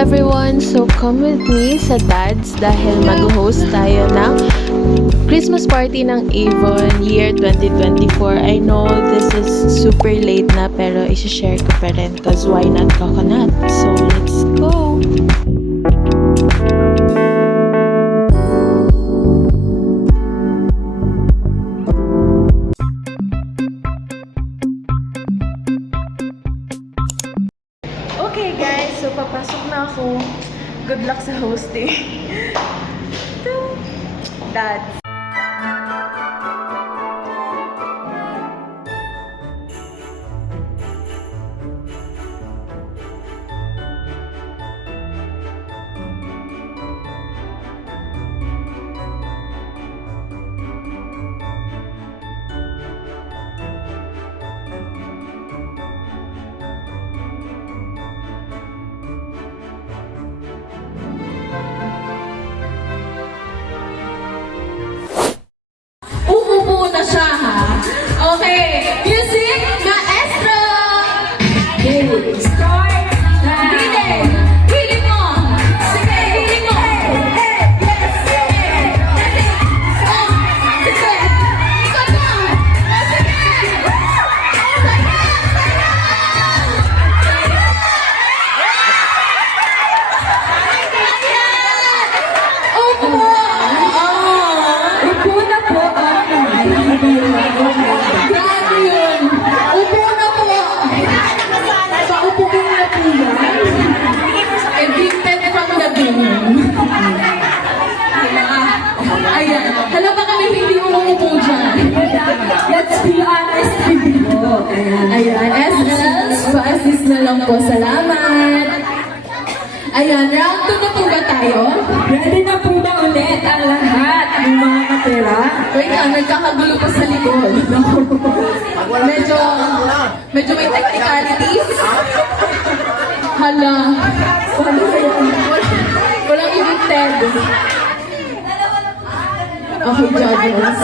everyone! So come with me sa Dad's dahil mag-host tayo ng Christmas party ng Avon year 2024. I know this is super late na pero isi-share ko pa rin cause why not coconut? So let's go! Okay guys, so papasok na ako. Good luck sa hosting. Dad. Umupo na siya, ha? Okay. Music, maestro! Start na! Hiling mo! Sige, hiling mo! Yes! Oh, sige! Ikaw na! Oh, sige! Upo! Upo na po! Grabe yun! Upo na po! Paupo ko na po yan. Evicted from the game. Ayan. Hala ba kami hindi umuupo dyan? Let's be honest with you. Ayan. SLs, pa-assist na lang po. Salamat. Ayan. Round 2 na po ba tayo? Ready na po ba ulit ang lahat ng mga kapera? Wait lang, nagkakagulo pa sa likod. Medyo may technicalities. Hala. Walang evicted. Okay, judges.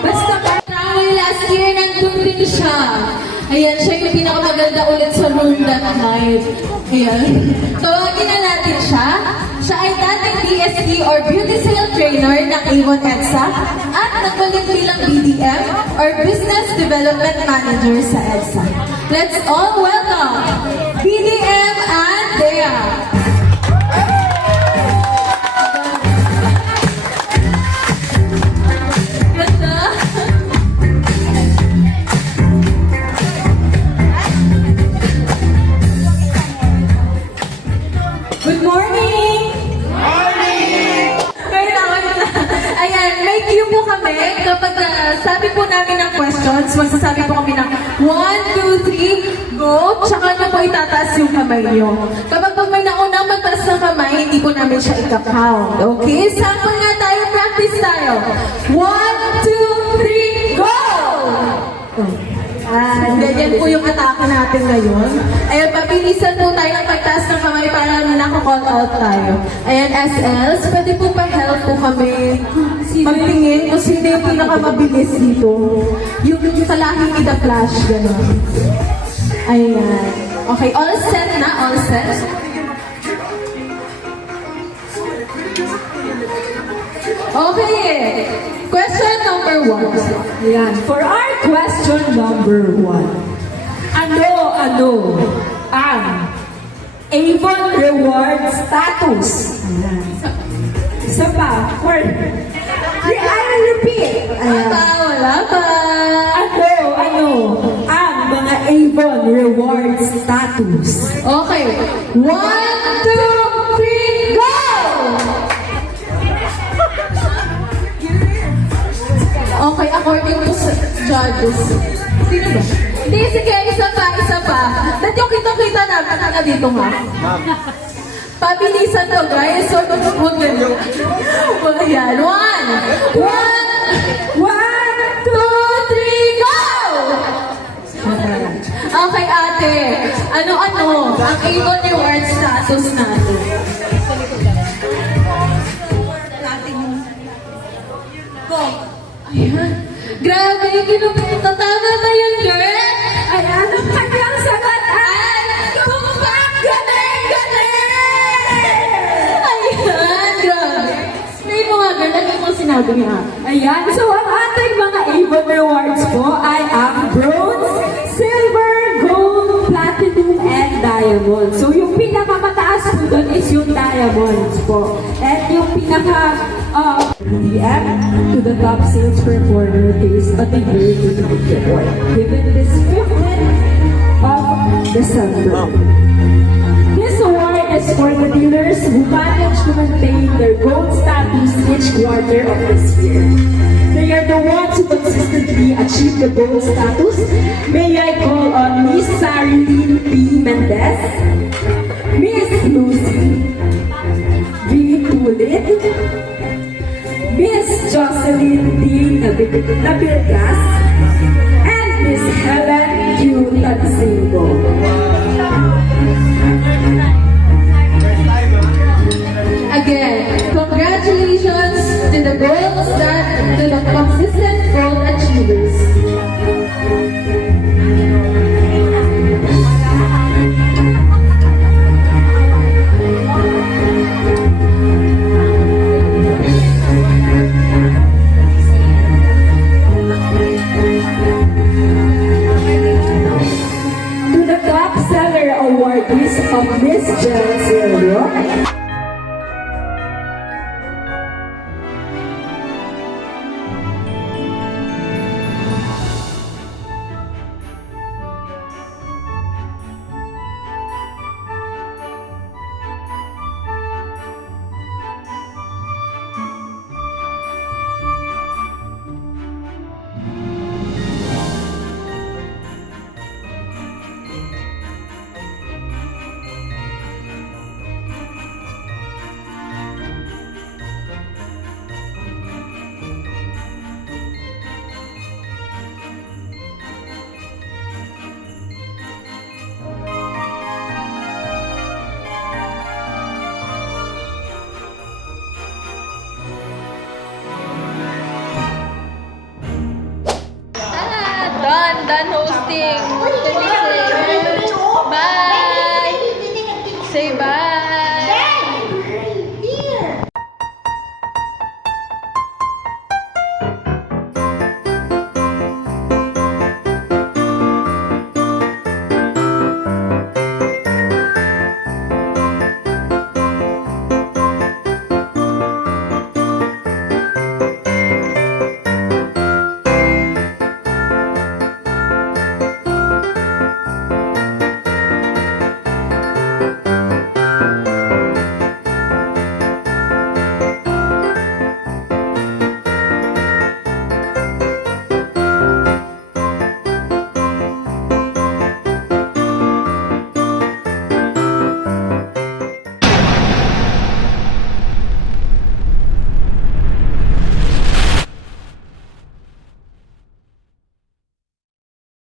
Basta travel last year, nandun din siya. Ayan, siya yung pinakamaganda ulit sa room that night. Ayan. Tawagin na natin siya. Siya ay dating DSP or Beauty Sale Trainer ng Avon EDSA at nagbalik bilang BDM or Business Development Manager sa EDSA. Let's all welcome BDM and Dea. Good morning! Morning! Ayan, may cue po kami. Kapag sabi po namin ng questions, magsasabi po kami ng 1, 2, 3, go! Tsaka na po itataas yung kamay nyo. Kapag may naunang magtaas ng kamay, hindi po namin siya ika-count. Okay? Sample nga tayo, practice tayo. 1, 2, 3, go! Ganyan po yung atake natin ngayon. Ayan, pabilisan po tayo ng pagtaas ng kamay para nako-call out tayo. Ayan, SLs, pwede po pa-help po kami magtingin kung sino yung pinakamabilis dito. Yung talahing in the flash, gano'n. Ayan. Okay, all set na, all set. Okay, question number 1. Ayan, for our question number 1. Ano ang Avon Reward Status? Ayan. Isa pa, I repeat. Ayan. Wala pa. Ano ang mga Avon Reward Status? Okay, 1, 2, 3, go! Okay, according to judges. Sino ba? Hindi, sige, isa pa. Ba't yung kitang-kita namin na dito nga? Pabilisan to, guys. So, huwag ganyan. Ayan. 1, 2, 3, go! Okay, ate. Ano-ano ang Avon Award status natin? Go. Ayan. Grabe, kinupunta. Tama ba yun, girl? Ayan ang kanyang sagot ay Tumpak! Galing! Galing! Ayan, grabe. May mga girl, ano mo sinabi niya? Ayan, so ang ating mga Avon Rewards po ay ang bronze, silver, gold, platinum, and diamond. So yung pinakamataas po doon is yung diamonds po. And yung DM to the top sales performer based on the year to the award, given this 15th of December. This award is for the dealers who managed to maintain their gold status each quarter of this year. They are the ones who consistently achieve the gold status. May I call on Miss Sarilyn P. Mendez, Miss Lucy V. Tulit, Miss Jocelyn D. Nabilgas, and Miss Helen Q. Tansingo. Again, congratulations to the to the consistent goal achievers. To the top seller awardees of Miss Jen Silvio,